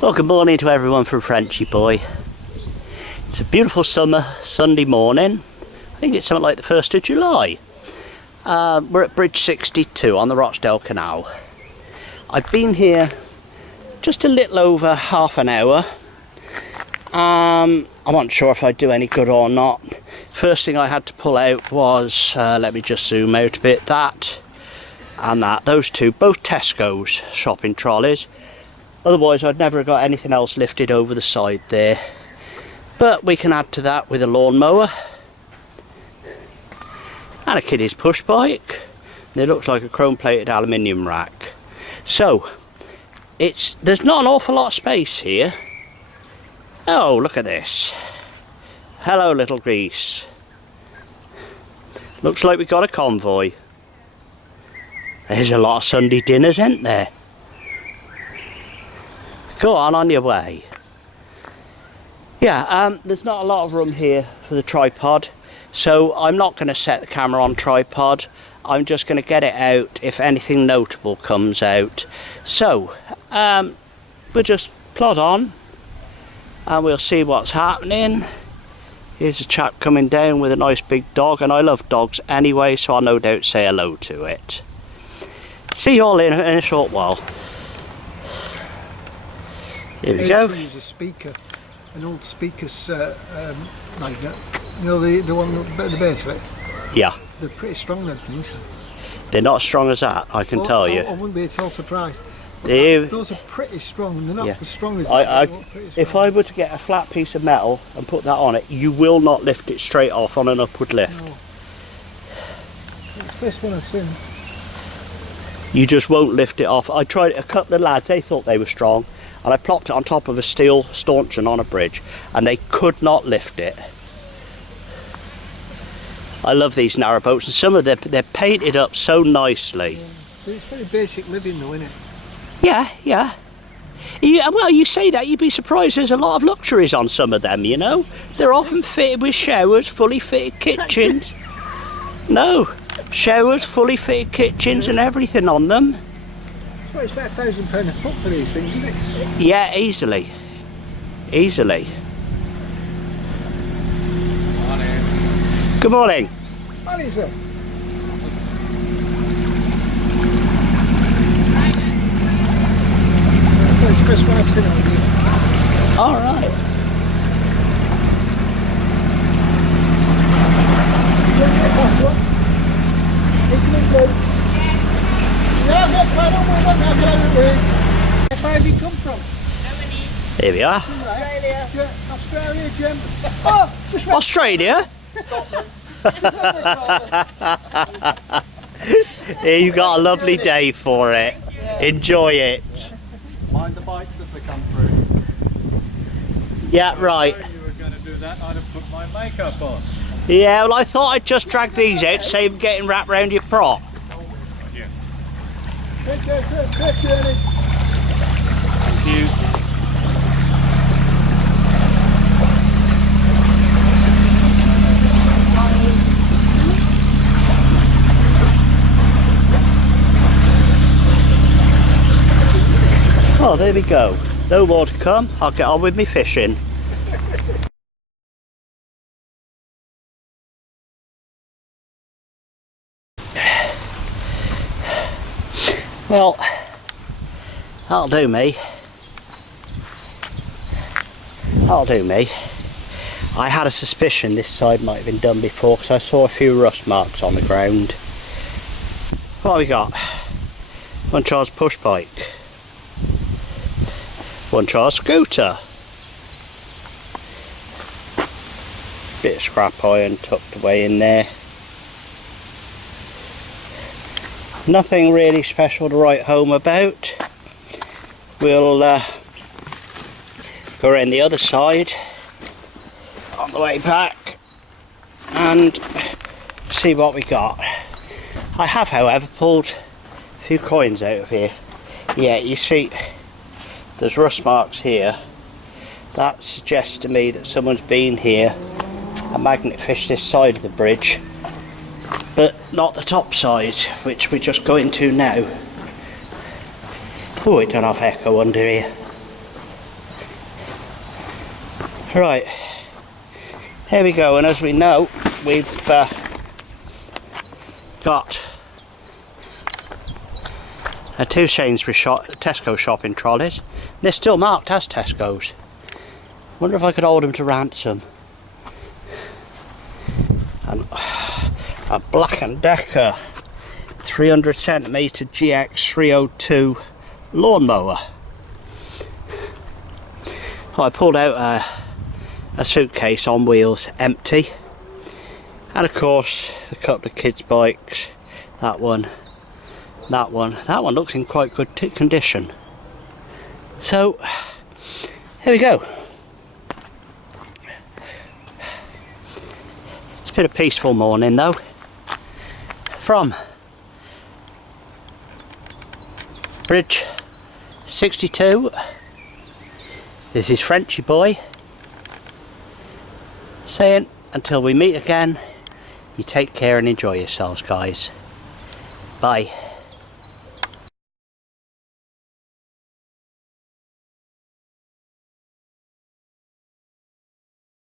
Well, good morning to everyone from Frenchieboy. It's a beautiful summer Sunday morning. I think it's something like the 1st of July. We're at Bridge 62 on the Rochdale Canal. I've been here just a little over half an hour. I wasn't sure if I'd do any good or not. First thing I had to pull out was, let me just zoom out a bit, that and that. Those two, both Tesco's shopping trolleys. Otherwise I'd never have got anything else lifted over the side there. But we can add to that with a lawnmower and a kiddie's push bike. It looks like a chrome plated aluminium rack. So there's not an awful lot of space here. Oh, look at this. Hello, little Grease. Looks like we got a convoy. There's a lot of Sunday dinners, isn't there? Go on your way. Yeah, there's not a lot of room here for the tripod, so I'm not going to set the camera on tripod. I'm just going to get it out if anything notable comes out. So, we'll just plod on and we'll see what's happening. Here's a chap coming down with a nice big dog, and I love dogs anyway, so I'll no doubt say hello to it. See you all in a short while. Here we go. There's a speaker, an old speaker's magnet. You know the one at the base of it? Yeah. They're pretty strong, them things. They're not as strong as that, I can tell you. I wouldn't be at all surprised. Those are pretty strong, and they're not as strong as if I were to get a flat piece of metal and put that on it, you will not lift it straight off on an upward lift. No. It's the first one I've seen. You just won't lift it off. I tried it, a couple of lads, they thought they were strong, and I plopped it on top of a steel stanchion on a bridge, and they could not lift it. I love these narrow boats, and some of them, they're painted up so nicely. Yeah. It's very basic living though, isn't it? Yeah. Well, you say that, you'd be surprised there's a lot of luxuries on some of them, you know. They're often fitted with showers, fully fitted kitchens. No, showers, fully fitted kitchens and everything on them. Well, it's about £1,000 a foot for these things, isn't it? Yeah, easily. Easily. Morning. Good morning. Morning, sir. It's the first one I've seen on here. All right. Where have you come from? Here we are. Australia, Jim. Oh, just right. Australia? Here, you got a lovely day for it. Enjoy it. Mind the bikes as they come through. Yeah, right. If you were going to do that, I'd have put my makeup on. Yeah, well, I thought I'd just drag these out, save them getting wrapped round your prop. Yeah. Take care, safe journey. Thank you. Oh, there we go. No more to come. I'll get on with me fishing. Well, that'll do me. That'll do me. I had a suspicion this side might have been done before because I saw a few rust marks on the ground. What have we got? One Charles push bike. One Charles scooter. Bit of scrap iron tucked away in there. Nothing really special to write home about. We'll go around the other side on the way back and see what we got. I have, however, pulled a few coins out of here. Yeah, you see, there's rust marks here. That suggests to me that someone's been here and magnet fished this side of the bridge, but not the top side, which we're just going to now. Oh, it don't have echo under here. Right, here we go, and as we know, we've got two Sainsbury's Tesco shopping trolleys. They're still marked as Tesco's. Wonder if I could hold them to ransom. And a Black & Decker 300cm GX 302 lawnmower. I pulled out a suitcase on wheels, empty, and of course a couple of kids' bikes. That one looks in quite good condition. So here we go. It's been a peaceful morning though. From Bridge 62, this is Frenchy Boy saying, until we meet again, you take care and enjoy yourselves, guys. Bye.